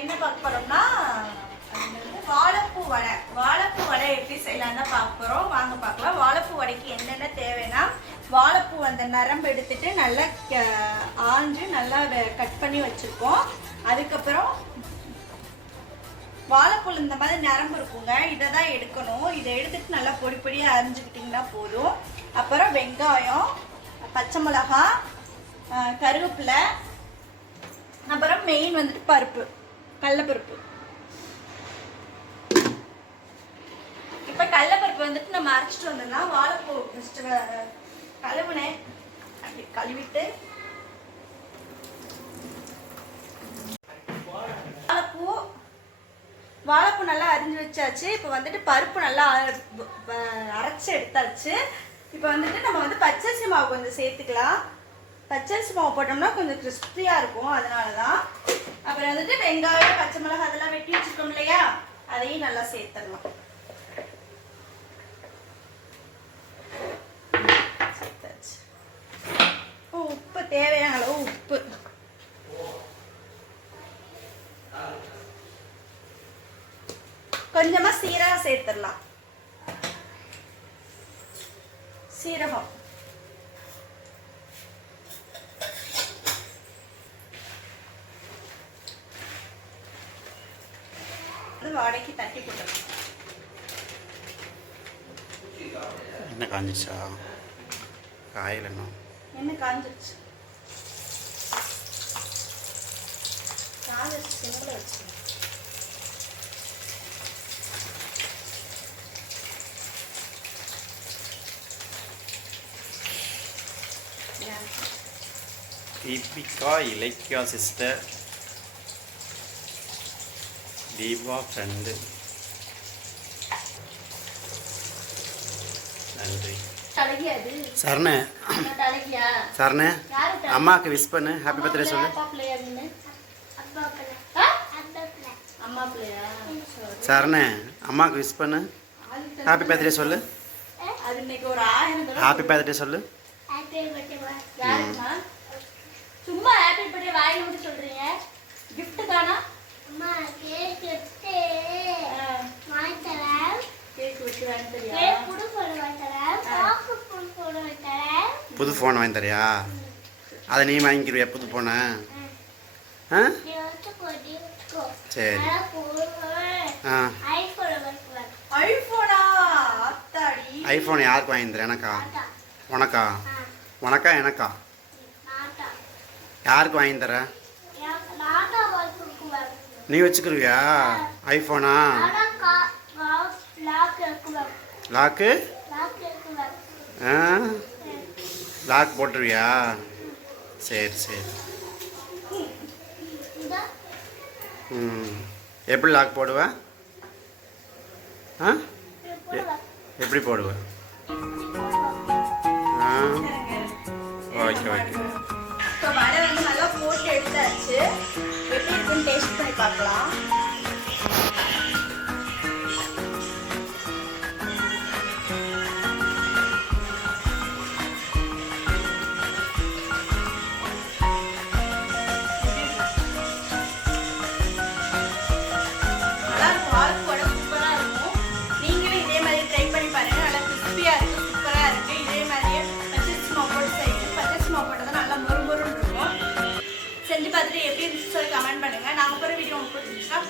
என்ன பார்க்க போறோம்னா வாழைப்பூ வடை. வாழைப்பூ வடை எப்படி செய்யலாம்னு பார்க்க போறோம். வாங்க பார்க்கலாம். வாழைப்பூ வடைக்கு என்னென்ன தேவைன்னா, வாழைப்பூ அந்த நரம்பு எடுத்துட்டு நல்லா ஆஞ்சு நல்லா கட் பண்ணி வச்சிருக்கோம். அதுக்கப்புறம் வாழைப்பூ இந்த மாதிரி நரம்பு இருக்குங்க, இதை தான் எடுக்கணும். இதை எடுத்துட்டு நல்லா பொடி பொடியாக அரிஞ்சுக்கிட்டிங்கன்னா போதும். அப்புறம் வெங்காயம், பச்சை மிளகாய், கருவேப்பிலை, அப்புறம் மெயின் வந்துட்டு பருப்பு, கடலைப்பருப்பு. இப்போ கடலைப்பருப்பு வந்துட்டு நம்ம அரைச்சிட்டு வந்துடலாம். வாழைப்பூ ஃபஸ்ட்டு கழுவுனேன், அப்படி கழுவிட்டு வாழைப்பூ நல்லா அரிஞ்சு வச்சாச்சு. இப்போ வந்துட்டு பருப்பு நல்லா அரைச்சி எடுத்தாச்சு. இப்போ வந்துட்டு நம்ம வந்து பச்சரிசி மாவு கொஞ்சம் சேர்த்துக்கலாம். பச்சரிசி மாவு போட்டோம்னா கொஞ்சம் கிறிஸ்பியாக இருக்கும், அதனால தான். அப்புறம் வந்துட்டு வெங்காயம், பச்சை மிளகாய் அதெல்லாம் வெட்டி வச்சுருக்கோம் இல்லையா, அதையும் நல்லா சேர்த்துடலாம். சேர்த்தாச்சு. உப்பு தேவையான அளவு உப்பு. கொஞ்சமா சீரகம் சேர்த்துடலாம். சீரகம், வாடைக்கு தட்டி போட்டுடலாம். என்ன காஞ்சிச்சா? காயில் என்ன காஞ்சிச்சு? காஞ்சிச்சு, சிம்பிளா வச்சு. தீபிகா, இலக்கியா சிஸ்டர், தீபா ஃப்ரெண்டு, நன்றி. சரணே, சரணே, அம்மாவுக்கு விஷ் பண்ணு, ஹாப்பி பர்த்டே சொல்லு. சரணே, அம்மாவுக்கு விஷ் பண்ணு, ஹாப்பி பர்த்டே சொல்லு. ஹாப்பி பர்த்டே சொல்லு. சும்மா ஹாப்பி பர்த்டே வாயில விட்டு சொல்றீங்க. gift தானா? அம்மா கேக் எடுத்து வாங்கி தரேன். கேக் வெட்டி வாங்கி தரியா? கேக் புது ஃபோன் வாங்கி தரேன். பாக்கு புது ஃபோன் வாங்கி தரேன். புது ஃபோன் வாங்கி தரியா? அதை நீ வாங்கிக்கிறியா புது ஃபோனை? ஆ சரி. ஐபோனா? அத்தாடி, ஐபோன் யாருக்கு வாங்கி தரேன்? எனக்கா? உனக்கா? உனக்கா எனக்கா? யாருக்கு வாங்கி தர? நீ வச்சுக்கிறியா ஐஃபோனா? Lock lock போட்டுருவியா? சரி சரி. எப்படி லாக் போடுவ? ஆ எப்படி போடுவ? Okay okay. வடை வந்து நல்லா போட்டு எடுத்தாச்சு. எப்படி இருக்குன்னு டேஸ்ட் பண்ணி பார்க்கலாம். நல்லா இருக்கும். வாழைப்பூ வடை சூப்பராக இருக்கும். நீங்களும் இதே மாதிரி ட்ரை பண்ணி பாருங்க. நல்லா கிறிஸ்பியாக இருக்கு, சூப்பராக இருக்கு. இதே மாதிரியே பச்சரிசி மாவு போட்டு செய்யுங்க. பச்சரிசி மாவு போட்டதான் நல்லா மொறுமொறுன்னு இருக்கும். செஞ்சு பார்த்துட்டு எப்படி இருந்துச்சு சொல்லி கமெண்ட் பண்ணுங்க. நாங்கள் போகிற வீடியோ உங்களுக்கு பிடிச்சிருச்சுன்னா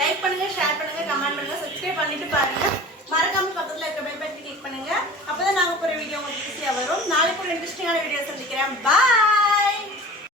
லைக் பண்ணுங்க, ஷேர் பண்ணுங்க, கமெண்ட் பண்ணுங்க, சப்ஸ்கிரைப் பண்ணிட்டு பாருங்க. மறக்காம பக்கத்தில் இருக்க பெல் பட்டன் கிளிக் பண்ணுங்க. அப்பதான் நாங்கள் போகிற வீடியோ உங்களுக்கு ஈஸியாக வரும். நாளைக்கு ஒரு இன்ட்ரெஸ்டிங்கான வீடியோ சந்திக்கிறேன். பாய்.